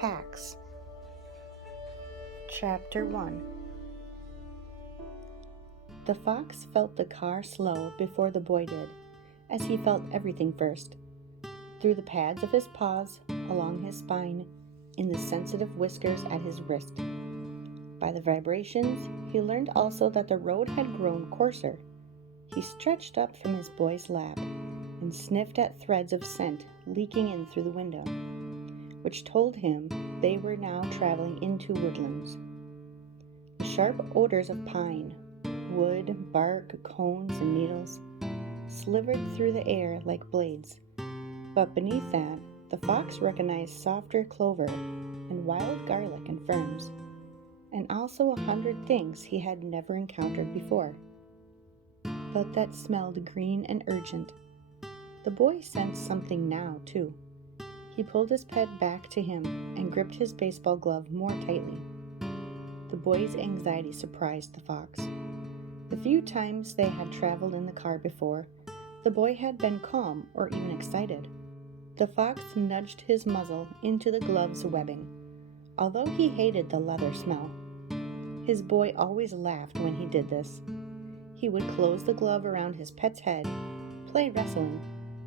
Packs. Chapter 1. The fox felt the car slow before the boy did, as he felt everything first. Through the pads of his paws, along his spine, in the sensitive whiskers at his wrist. By the vibrations, he learned also that the road had grown coarser. He stretched up from his boy's lap and sniffed at threads of scent leaking in through the window, which told him they were now traveling into woodlands. The sharp odors of pine, wood, bark, cones, and needles slivered through the air like blades. But beneath that, the fox recognized softer clover and wild garlic and ferns, and also 100 things he had never encountered before, but that smelled green and urgent. The boy sensed something now, too. He pulled his pet back to him and gripped his baseball glove more tightly. The boy's anxiety surprised the fox. The few times they had traveled in the car before, the boy had been calm or even excited. The fox nudged his muzzle into the glove's webbing, although he hated the leather smell. His boy always laughed when he did this. He would close the glove around his pet's head, play wrestling,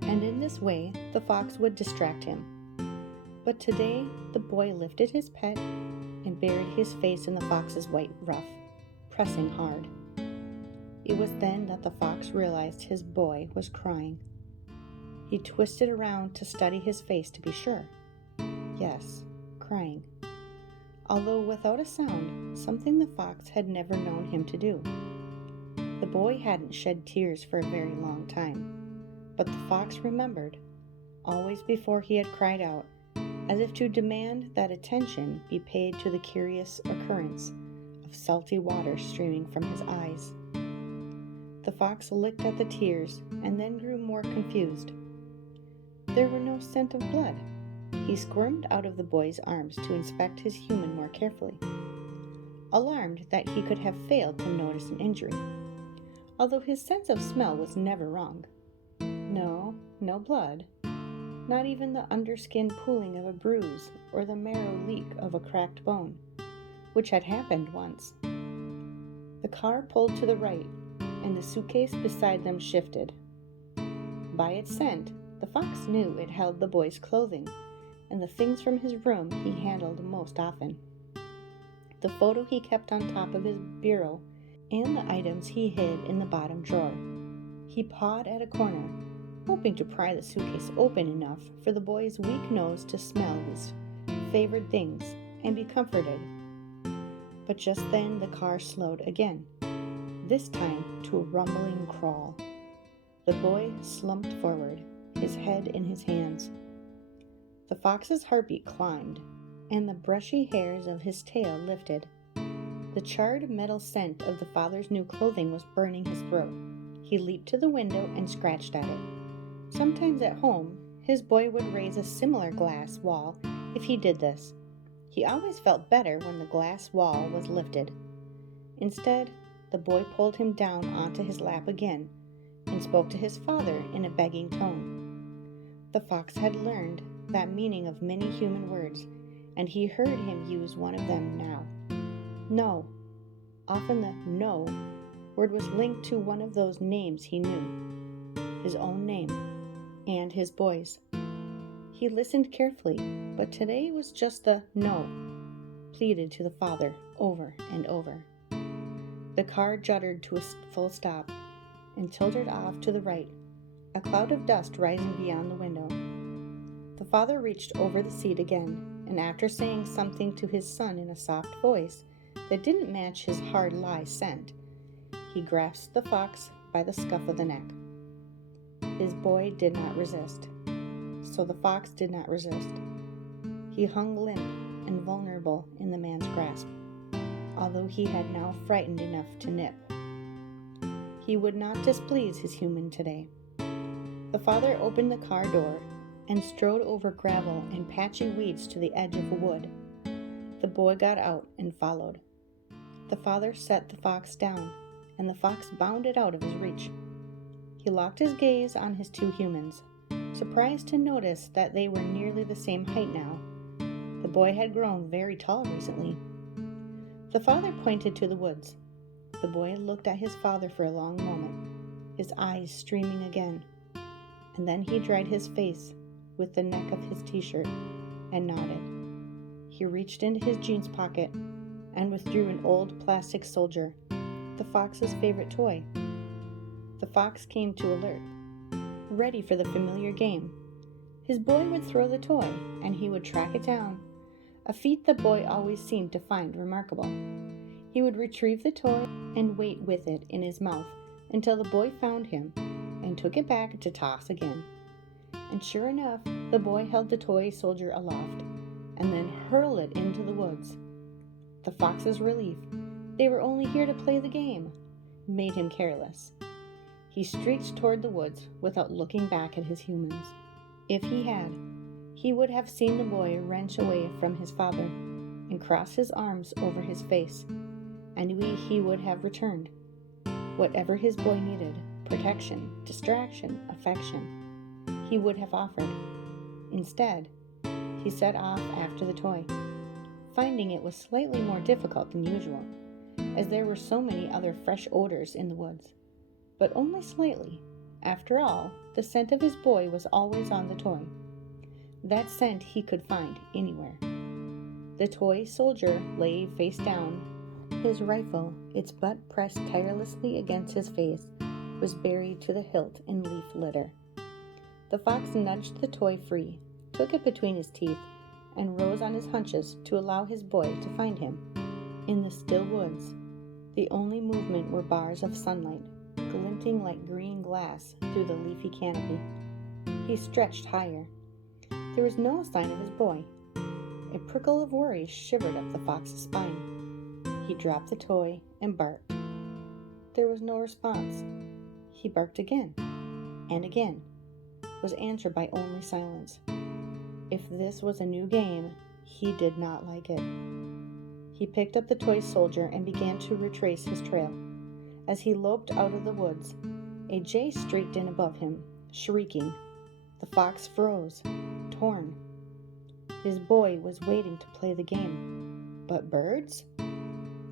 and in this way the fox would distract him. But today the boy lifted his pet and buried his face in the fox's white ruff, pressing hard. It was then that the fox realized his boy was crying. He twisted around to study his face to be sure. Yes, crying. Although without a sound, something the fox had never known him to do. The boy hadn't shed tears for a very long time, but the fox remembered, always before he had cried out, as if to demand that attention be paid to the curious occurrence of salty water streaming from his eyes. The fox looked at the tears and then grew more confused. There were no scent of blood. He squirmed out of the boy's arms to inspect his human more carefully, alarmed that he could have failed to notice an injury, although his sense of smell was never wrong. No blood. Not even the underskin pooling of a bruise or the marrow leak of a cracked bone, which had happened once. The car pulled to the right, and the suitcase beside them shifted. By its scent, the fox knew it held the boy's clothing and the things from his room he handled most often. The photo he kept on top of his bureau and the items he hid in the bottom drawer. He pawed at a corner, hoping to pry the suitcase open enough for the boy's weak nose to smell his favored things and be comforted. But just then the car slowed again, this time to a rumbling crawl. The boy slumped forward, his head in his hands. The fox's heartbeat climbed, and the brushy hairs of his tail lifted. The charred metal scent of the father's new clothing was burning his throat. He leaped to the window and scratched at it. Sometimes at home, his boy would raise a similar glass wall if he did this. He always felt better when the glass wall was lifted. Instead, the boy pulled him down onto his lap again and spoke to his father in a begging tone. The fox had learned that meaning of many human words, and he heard him use one of them now. No. Often the no word was linked to one of those names he knew, his own name, and his boy's. He listened carefully, but today was just the no, pleaded to the father over and over. The car juddered to a full stop and tilted off to the right, a cloud of dust rising beyond the window. The father reached over the seat again, and after saying something to his son in a soft voice that didn't match his hard lie scent, he grasped the fox by the scuff of the neck. His boy did not resist, so the fox did not resist. He hung limp and vulnerable in the man's grasp, although he had now frightened enough to nip. He would not displease his human today. The father opened the car door and strode over gravel and patchy weeds to the edge of a wood. The boy got out and followed. The father set the fox down, and the fox bounded out of his reach. He locked his gaze on his two humans, surprised to notice that they were nearly the same height now. The boy had grown very tall recently. The father pointed to the woods. The boy looked at his father for a long moment, his eyes streaming again, and then he dried his face with the neck of his t-shirt and nodded. He reached into his jeans pocket and withdrew an old plastic soldier, the fox's favorite toy. The fox came to alert, ready for the familiar game. His boy would throw the toy, and he would track it down, a feat the boy always seemed to find remarkable. He would retrieve the toy and wait with it in his mouth until the boy found him and took it back to toss again. And sure enough, the boy held the toy soldier aloft and then hurled it into the woods. The fox's relief, they were only here to play the game, made him careless. He streaked toward the woods without looking back at his humans. If he had, he would have seen the boy wrench away from his father and cross his arms over his face, and he would have returned. Whatever his boy needed, protection, distraction, affection, he would have offered. Instead, he set off after the toy, finding it was slightly more difficult than usual, as there were so many other fresh odors in the woods. But only slightly. After all, the scent of his boy was always on the toy. That scent he could find anywhere. The toy soldier lay face down. His rifle, its butt pressed tirelessly against his face, was buried to the hilt in leaf litter. The fox nudged the toy free, took it between his teeth, and rose on his haunches to allow his boy to find him. In the still woods, the only movement were bars of sunlight, glinting like green glass through the leafy canopy. He stretched higher. There was no sign of his boy. A prickle of worry shivered up the fox's spine. He dropped the toy and barked. There was no response. He barked again, and again, was answered by only silence. If this was a new game, he did not like it. He picked up the toy soldier and began to retrace his trail. As he loped out of the woods, a jay streaked in above him, shrieking. The fox froze, torn. His boy was waiting to play the game. But birds?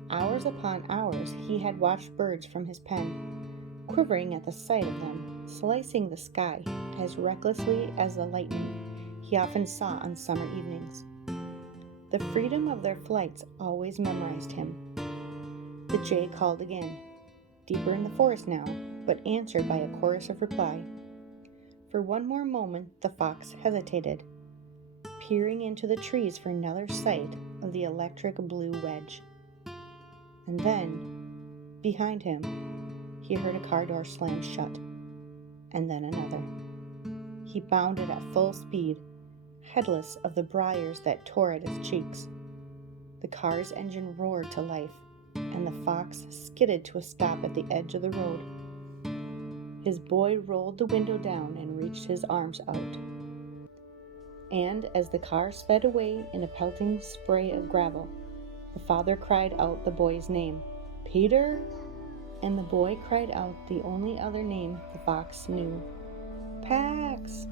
Hours upon hours he had watched birds from his pen, quivering at the sight of them, slicing the sky as recklessly as the lightning he often saw on summer evenings. The freedom of their flights always memorized him. The jay called again, deeper in the forest now, but answered by a chorus of reply. For one more moment the fox hesitated, peering into the trees for another sight of the electric blue wedge. And then, behind him, he heard a car door slam shut, and then another. He bounded at full speed, heedless of the briars that tore at his cheeks. The car's engine roared to life, and the fox skidded to a stop at the edge of the road. His boy rolled the window down and reached his arms out. And as the car sped away in a pelting spray of gravel, the father cried out the boy's name, "Peter!" And the boy cried out the only other name the fox knew, "Pax!"